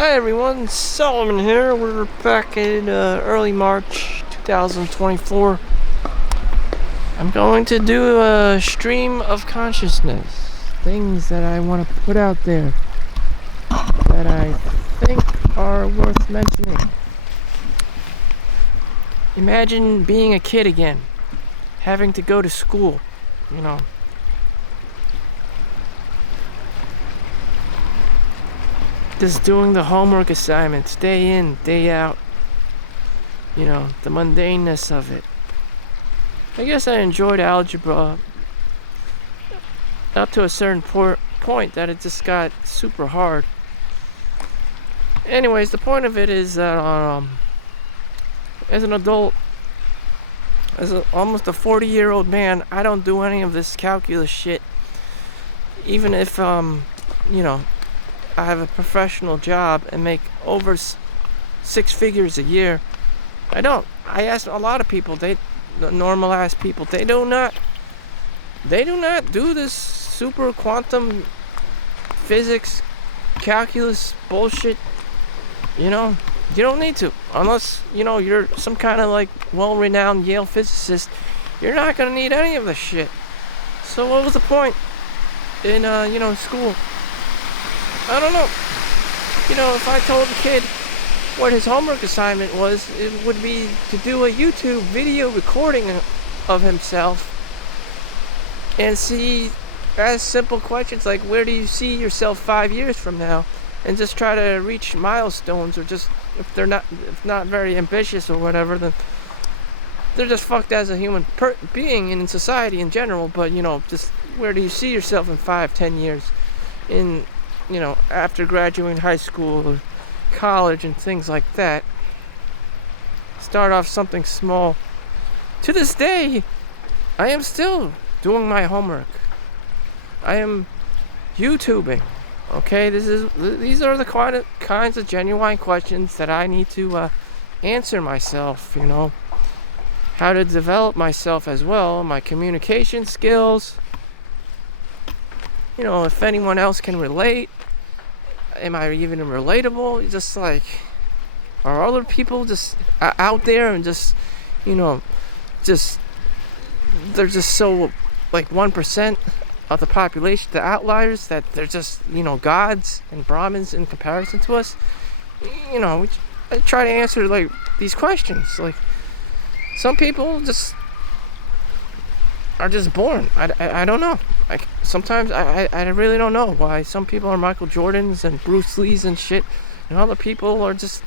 Hi everyone, Solomon here. We're back in early March 2024. I'm going to do a stream of consciousness. Things that I want to put out there that I think are worth mentioning. Imagine being a kid again, having to go to school, just doing the homework assignments day in, day out. The mundaneness of it. I guess I enjoyed algebra up to a certain point that it just got super hard. Anyways, the point of it is that as an adult, almost a 40-year-old man, I don't do any of this calculus shit. Even if I have a professional job and make over 6 figures a year, I don't. I asked a lot of people, the normal ass people, they do not do this super quantum physics calculus bullshit. You don't need to, unless you're some kind of like well-renowned Yale physicist. You're not gonna need any of this shit. So what was the point in school? I don't know. If I told a kid what his homework assignment was, it would be to do a YouTube video recording of himself and ask simple questions like, where do you see yourself 5 years from now? And just try to reach milestones, or just, if not very ambitious or whatever, then they're just fucked as a human being and in society in general. But just where do you see yourself in 5-10 years after graduating high school or college and things like that. Start off something small. To this day, I am still doing my homework. I am YouTubing. Okay, these are the kinds of genuine questions that I need to answer myself. How to develop myself as well, my communication skills. If anyone else can relate. Am I even relatable? Just like, are other people just out there and just they're just so like 1% of the population, the outliers, that they're just gods and Brahmins in comparison to us? I try to answer like these questions. Like, some people just are just born. I don't know. Like, sometimes I really don't know why some people are Michael Jordans and Bruce Lees and shit, and other people are just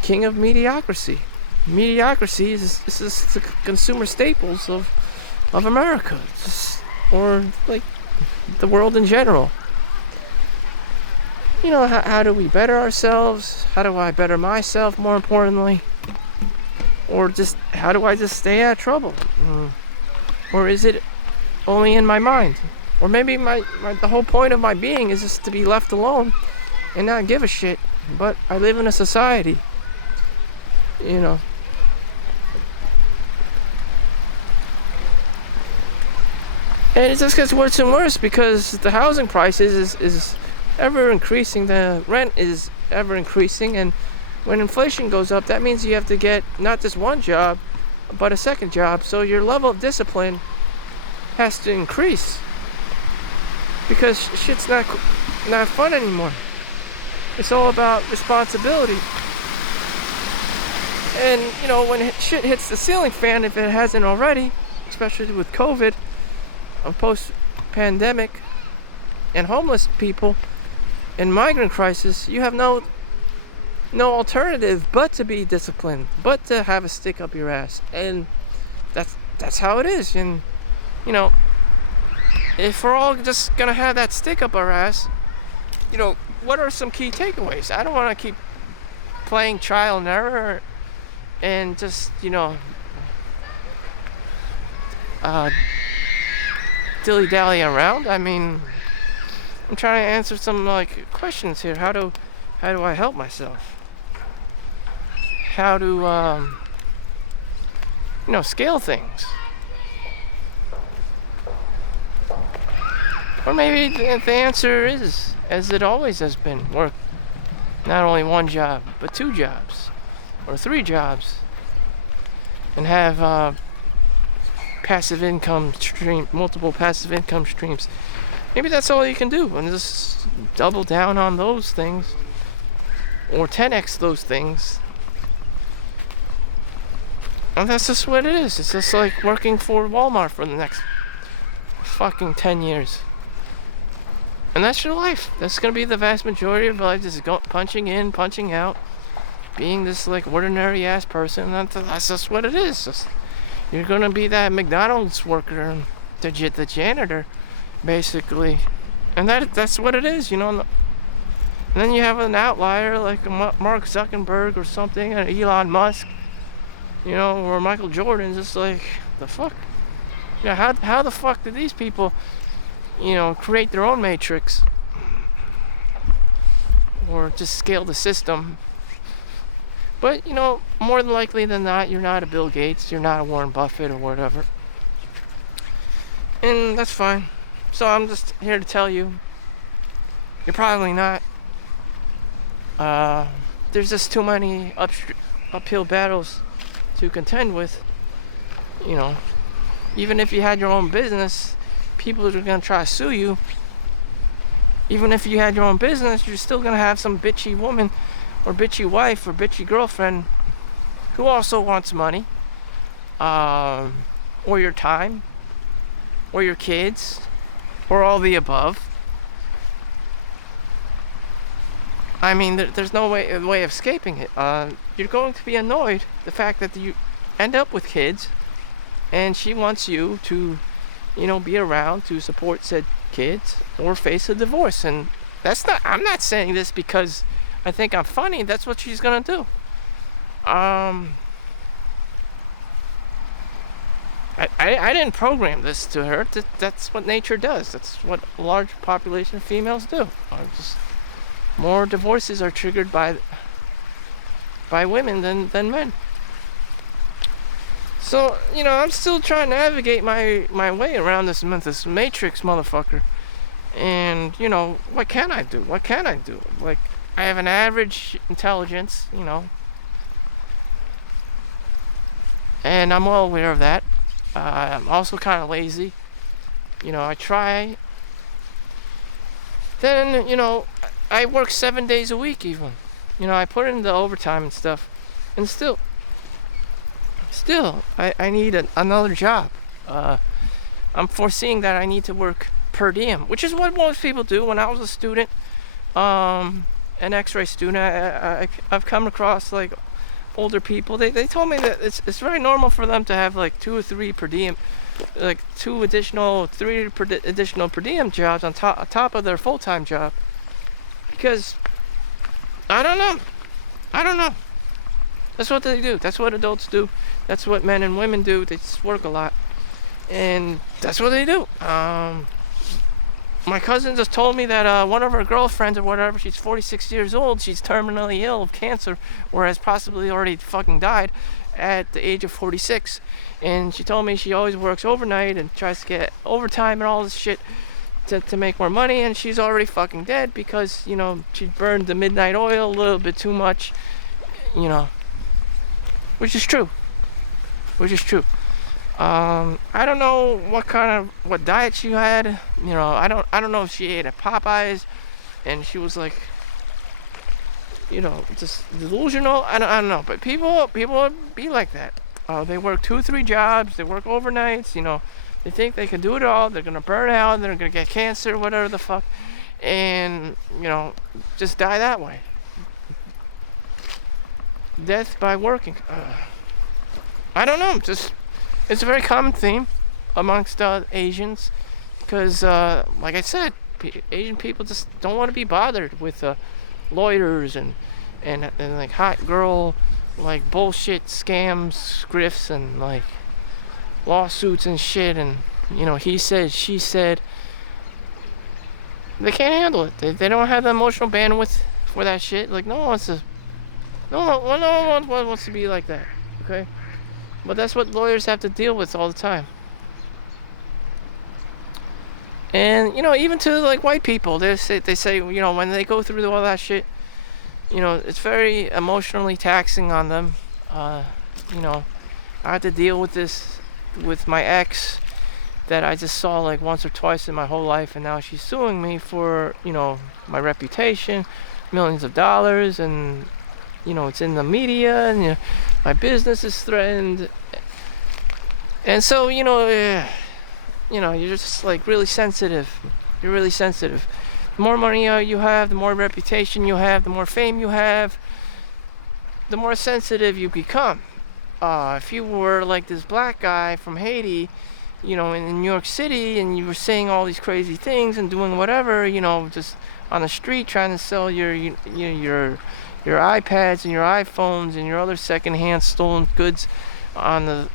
king of mediocrity. Mediocrity is just the consumer staples of America, or like the world in general. How do we better ourselves? How do I better myself, more importantly? Or just, how do I just stay out of trouble? Or is it only in my mind? Or maybe the whole point of my being is just to be left alone and not give a shit. But I live in a society, And it just gets worse and worse because the housing prices is ever increasing. The rent is ever increasing. And when inflation goes up, that means you have to get not just one job, but a second job. So your level of discipline has to increase, because shit's not fun anymore. It's all about responsibility. And when shit hits the ceiling fan, if it hasn't already, especially with COVID, a post-pandemic, and homeless people, and migrant crisis, you have no alternative but to be disciplined, but to have a stick up your ass. And that's how it is. And if we're all just gonna have that stick up our ass, what are some key takeaways? I don't want to keep playing trial and error and just dilly-dally around. I mean, I'm trying to answer some like questions here. How do I help myself? How to scale things? Or maybe the answer is, as it always has been, work not only one job, but 2 jobs or 3 jobs, and have passive income stream, multiple passive income streams. Maybe that's all you can do, and just double down on those things, or 10x those things. And that's just what it is. It's just like working for Walmart for the next fucking 10 years. And that's your life. That's gonna be the vast majority of your life, just punching in, punching out, being this like ordinary ass person. That's just what it is. Just, you're gonna be that McDonald's worker, the janitor, basically. And that's what it is, you know. And then you have an outlier like a Mark Zuckerberg or something, and Elon Musk, you know, or Michael Jordan. Just like, the fuck? Yeah, how the fuck did these people, you know, create their own matrix, or just scale the system? But, you know, more than likely than not, you're not a Bill Gates, you're not a Warren Buffett or whatever, and that's fine. So I'm just here to tell you, you're probably not. There's just too many uphill battles to contend with. You know, even if you had your own business, people are gonna try to sue you. Even if you had your own business, you're still gonna have some bitchy woman or bitchy wife or bitchy girlfriend who also wants money, or your time, or your kids, or all the above. I mean, there's no way of escaping it. You're going to be annoyed the fact that you end up with kids, and she wants you to, you know, be around to support said kids or face a divorce. And that's not, I'm not saying this because I think I'm funny. That's what she's gonna do. I didn't program this to her. That's what nature does. That's what a large population of females do. Just more divorces are triggered by women than men. So, you know, I'm still trying to navigate my way around this matrix motherfucker. And, you know, what can I do? Like, I have an average intelligence, you know, and I'm well aware of that. I'm also kind of lazy. You know, I try. Then, you know, I work 7 days a week even. You know, I put in the overtime and stuff. And still, I need another job. I'm foreseeing that I need to work per diem, which is what most people do. When I was a student, an x-ray student, I've come across like older people. They told me that it's very normal for them to have like 2 or 3 per diem, like 3 additional per diem jobs on top of their full-time job. Because I don't know. That's what they do. That's what adults do. That's what men and women do. They just work a lot, and that's what they do. My cousin just told me that one of her girlfriends or whatever, she's 46 years old, she's terminally ill of cancer, or has possibly already fucking died at the age of 46. And she told me she always works overnight and tries to get overtime and all this shit to make more money, and she's already fucking dead because, you know, she burned the midnight oil a little bit too much, you know, which is true. I don't know what diet she had. You know, I don't know if she ate at Popeyes and she was like, you know, just delusional. I don't know. But people would be like that. They work 2 or 3 jobs. They work overnights. You know, they think they can do it all. They're gonna burn out. They're gonna get cancer, whatever the fuck, and, you know, just die that way. Death by working. I don't know. Just, it's a very common theme amongst Asians, because, like I said, Asian people just don't want to be bothered with lawyers and like hot girl, like bullshit scams, grifts, and like lawsuits and shit, and, you know, he said, she said. They can't handle it. They don't have the emotional bandwidth for that shit. Like, no one wants to be like that. Okay. But that's what lawyers have to deal with all the time. And, you know, even to like white people, they say, you know, when they go through all that shit, it's very emotionally taxing on them. You know, I had to deal with this with my ex that I just saw like once or twice in my whole life, and now she's suing me for, my reputation, millions of dollars, and it's in the media, and my business is threatened. And so, you're just like really sensitive. You're really sensitive. The more money you have, the more reputation you have, the more fame you have, the more sensitive you become. If you were like this black guy from Haiti, in New York City, and you were saying all these crazy things and doing whatever, just on the street trying to sell your iPads and your iPhones and your other secondhand stolen goods on the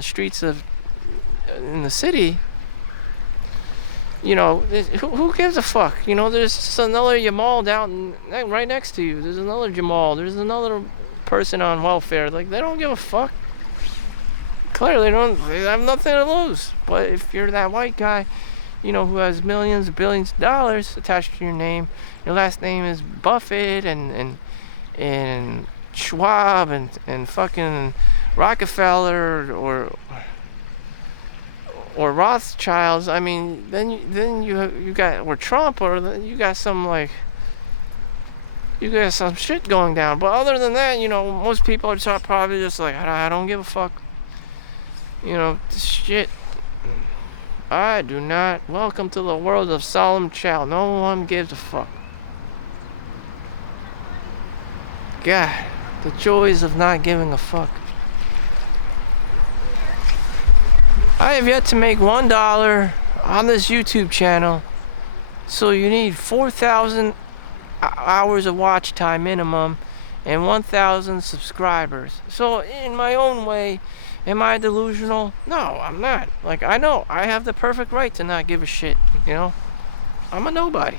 streets in the city, who gives a fuck? There's just another Jamal down right next to you. There's another Jamal. There's another person on welfare. Like, they don't give a fuck. Clearly, they have nothing to lose. But if you're that white guy, who has millions or billions of dollars attached to your name, your last name is Buffett and Schwab and fucking Rockefeller or Rothschilds. I mean, then you got, or Trump, or you got some shit going down. But other than that, most people are probably just like, I don't give a fuck. Shit. I do not. Welcome to the world of solemn Chau. No one gives a fuck. God, the joys of not giving a fuck. I have yet to make $1 on this YouTube channel, so you need 4,000 hours of watch time minimum and 1,000 subscribers. So in my own way, am I delusional? No, I'm not. Like, I know I have the perfect right to not give a shit, I'm a nobody.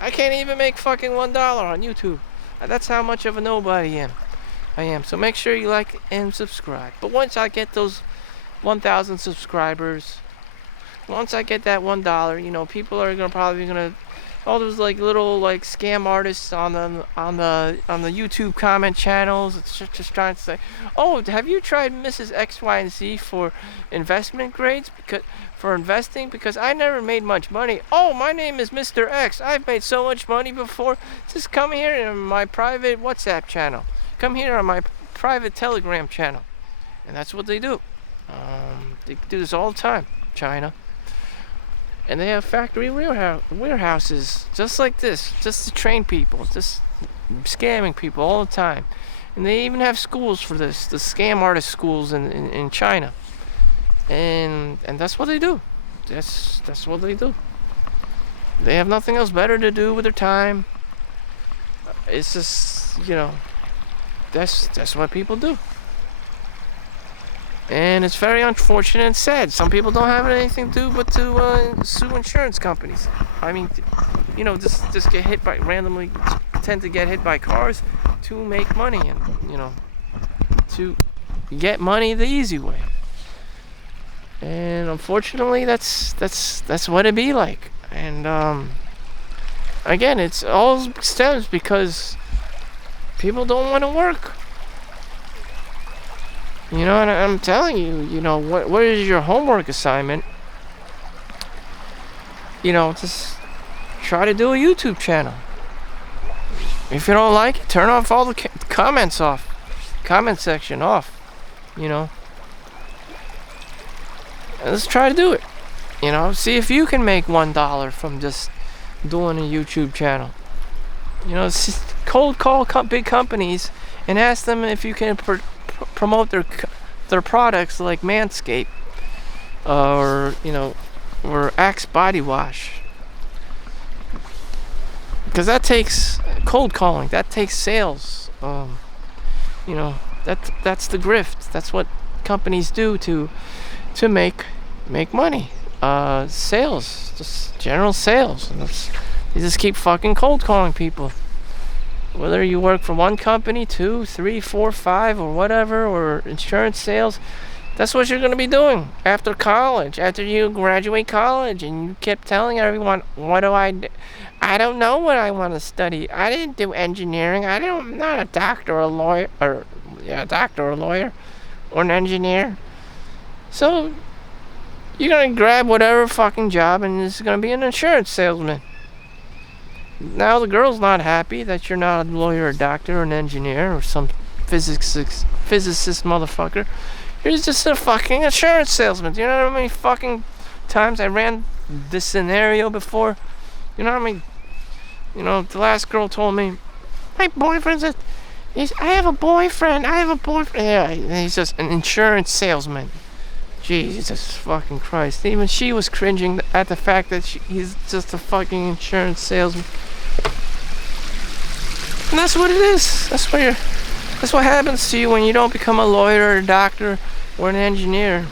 I can't even make fucking $1 on YouTube. That's how much of a nobody I am. So make sure you like and subscribe. But once I get those 1,000 subscribers, once I get that $1, people are probably gonna, all those like little like scam artists on the YouTube comment channels, it's just trying to say, oh, have you tried Mrs. X, Y, and Z for investment grades, for investing, because I never made much money. Oh, my name is Mr. X. I've made so much money before. Just come here in my private WhatsApp channel. Come here on my private Telegram channel. And that's what they do. They do this all the time, China. And they have factory warehouses just like this, just to train people, just scamming people all the time. And they even have schools for this, the scam artist schools in China. And that's what they do. That's what they do. They have nothing else better to do with their time. It's just, that's what people do. And it's very unfortunate and sad. Some people don't have anything to do but to sue insurance companies. I mean, just get hit by, randomly tend to get hit by cars to make money, and to get money the easy way. And unfortunately, that's what it be like. And again, it's all stems because people don't want to work. And I'm telling you, what is your homework assignment? Just try to do a YouTube channel. If you don't like it, turn off all the comments off. Comment section off. And let's try to do it. See if you can make $1 from just doing a YouTube channel. Just cold call big companies and ask them if you can promote their products like Manscaped or Axe body wash, because that takes cold calling, that takes sales. That's the grift. That's what companies do to make money. Sales, just general sales. You just keep fucking cold calling people. Whether you work for one company, 2, 3, 4, 5, or whatever, or insurance sales, That's what you're going to be doing after college, after you graduate college. And you kept telling everyone, what do I do? I don't know what I want to study. I didn't do engineering. I'm not a doctor or a lawyer, or a doctor or a lawyer, or an engineer. So you're going to grab whatever fucking job, and it's going to be an insurance salesman. Now the girl's not happy that you're not a lawyer, a doctor, or an engineer, or some physicist motherfucker. You're just a fucking insurance salesman. Do you know how many fucking times I ran this scenario before? You know how many? The last girl told me, my boyfriend's I have a boyfriend. Yeah, he's just an insurance salesman. Jesus fucking Christ. Even she was cringing at the fact that he's just a fucking insurance salesman. And that's what it is. That's what happens to you when you don't become a lawyer or a doctor or an engineer.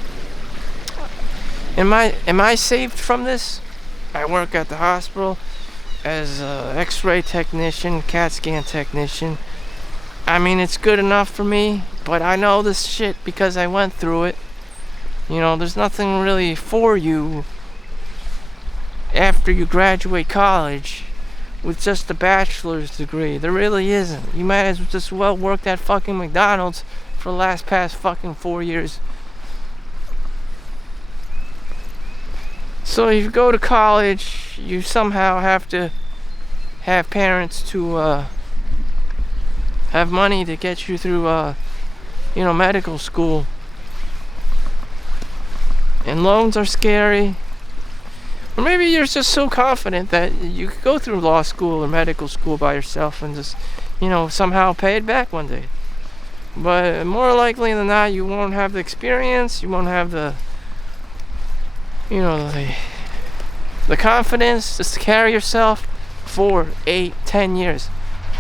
Am I saved from this? I work at the hospital as an X-ray technician, CAT scan technician. I mean, it's good enough for me, but I know this shit because I went through it. There's nothing really for you after you graduate college with just a bachelor's degree. There really isn't. You might as well just work at fucking McDonald's for the past fucking 4 years. So if you go to college, you somehow have to have parents to have money to get you through medical school. And loans are scary. Or maybe you're just so confident that you could go through law school or medical school by yourself and just, somehow pay it back one day. But more likely than not, you won't have the experience, you won't have the confidence just to carry yourself for 8, 10 years.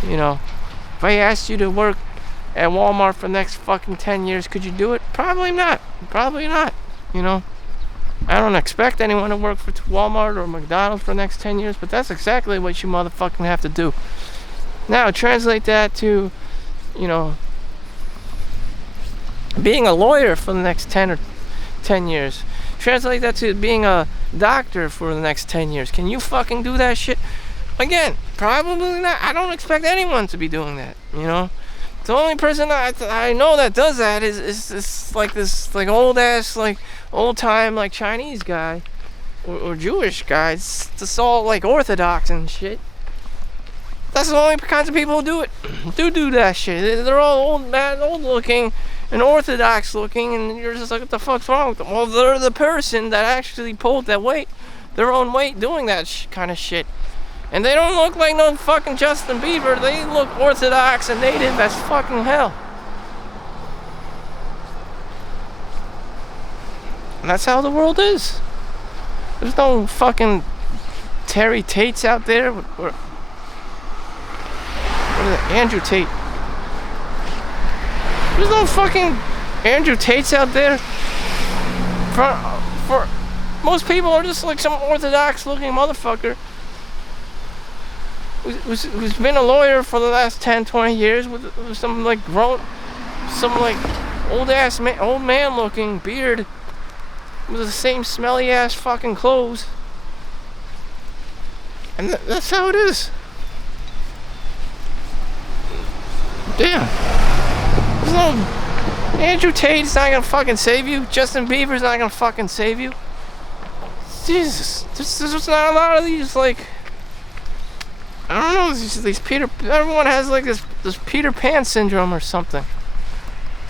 If I asked you to work at Walmart for the next fucking 10 years, could you do it? Probably not. I don't expect anyone to work for Walmart or McDonald's for the next 10 years, but that's exactly what you motherfucking have to do. Now, translate that to, being a lawyer for the next 10 years. Translate that to being a doctor for the next 10 years. Can you fucking do that shit? Again, probably not. I don't expect anyone to be doing that, The only person I know that does that is this old ass, old time, Chinese guy or Jewish guy. It's just all Orthodox and shit. That's the only kinds of people who do it. Do that shit. They're all old looking and Orthodox looking, and you're just like, what the fuck's wrong with them? Well, they're the person that actually pulled their own weight doing that kind of shit. And they don't look like no fucking Justin Bieber. They look Orthodox and native as fucking hell. And that's how the world is. There's no fucking Terry Tates out there. What is it? Andrew Tate. There's no fucking Andrew Tates out there. For most people are just like some Orthodox looking motherfucker who's been a lawyer for the last 10, 20 years with some old man looking beard with the same smelly ass fucking clothes. And that's how it is. Damn. There's no Andrew Tate's not gonna fucking save you. Justin Bieber's not gonna fucking save you. Jesus. There's not a lot of these I don't know, these everyone has this Peter Pan syndrome or something.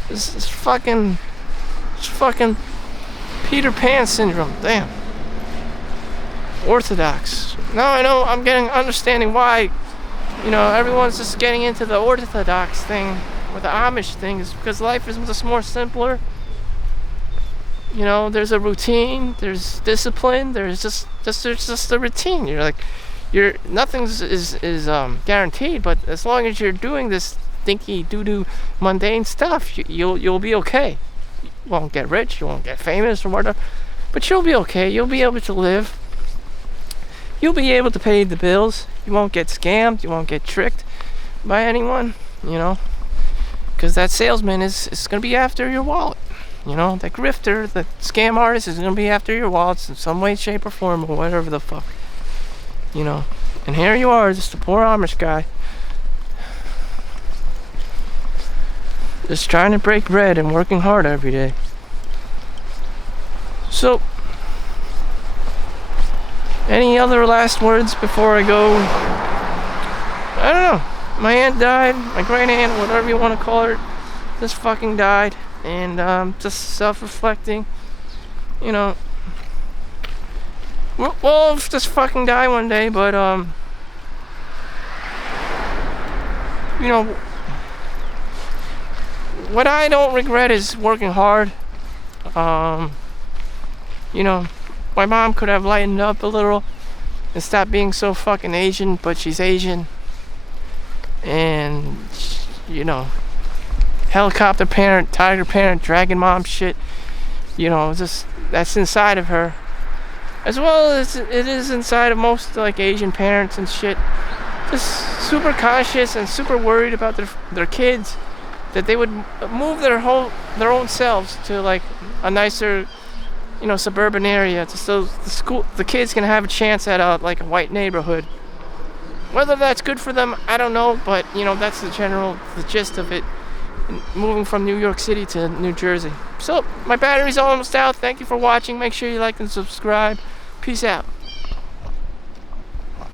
This fucking Peter Pan syndrome. Damn. Orthodox. Now I know I'm understanding why, everyone's just getting into the Orthodox thing or the Amish thing, is because life is just more simpler. There's a routine, there's discipline, there's just a routine. Nothing's is guaranteed, but as long as you're doing this stinky doo-doo mundane stuff, you'll be okay. You won't get rich, you won't get famous or whatever, but you'll be okay. You'll be able to live. You'll be able to pay the bills. You won't get scammed. You won't get tricked by anyone, because that salesman is going to be after your wallet. You know, the grifter, the scam artist is gonna be after your wallets in some way, shape, or form, or whatever the fuck. You know, and here you are, just a poor Amish guy, just trying to break bread and working hard every day. So, any other last words before I go? I don't know. My aunt died, my great aunt, whatever you want to call her, just fucking died. And just self-reflecting, you know, we'll just fucking die one day, but you know, what I don't regret is working hard. You know, my mom could have lightened up a little and stopped being so fucking Asian, but she's Asian, and you know, helicopter parent, tiger parent, dragon mom shit, you know, just that's inside of her, as well as it is inside of most like Asian parents and shit. Just super conscious and super worried about their kids, that they would move their own selves to like a nicer, you know, suburban area, so the kids can have a chance at like a white neighborhood. Whether that's good for them, I don't know, but you know, that's the gist of it. Moving from New York City to New Jersey. So, my battery's almost out. Thank you for watching. Make sure you like and subscribe. Peace out.